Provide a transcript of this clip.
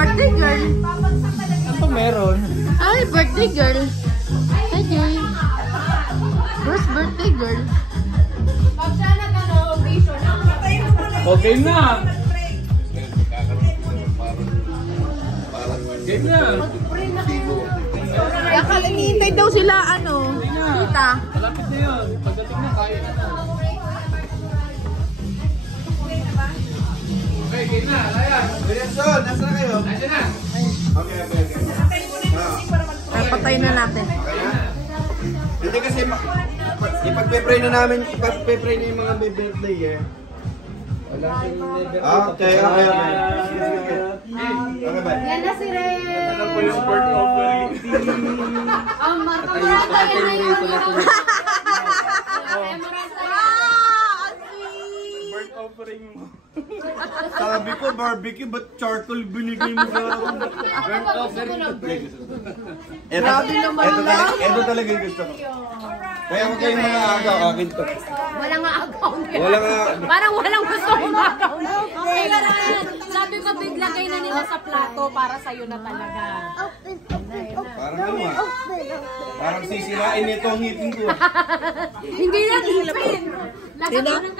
birthday girl. Ano meron? Ay, birthday girl. Hi, Joy. Where's birthday girl? Okay na. Game na. Kaya kalingintay daw sila, ano, tita. Malapit na yun. Pagdating na, kaya na. Okay, game na. Layan. Williamson, nasa na kayo? Nandiyan na. Okay. Patay na natin. Hindi kasi ipag-pray na namin, ipag-pray na yung mga may birthday eh. Okay. Okay ba? Yan na si Ren. Ano po yung birth offering? Ang Marta yan na yun. Birth offering mo. Sabi ko barbecue, ba't charcoal binigay mo sa akin? Birth offering. Ito talaga yung gusto ko. Kaya huwag kayong mga agaw, akin to. Wala nga account. Wala nga. Parang walang gusto kong account. Okay lang yan. Sabi ko, biglagay na nila sa plato para sa'yo na talaga. Parang ano ah. Parang sisirain nito ang ngipin ko. Hindi na ngipin. Lagat mo ng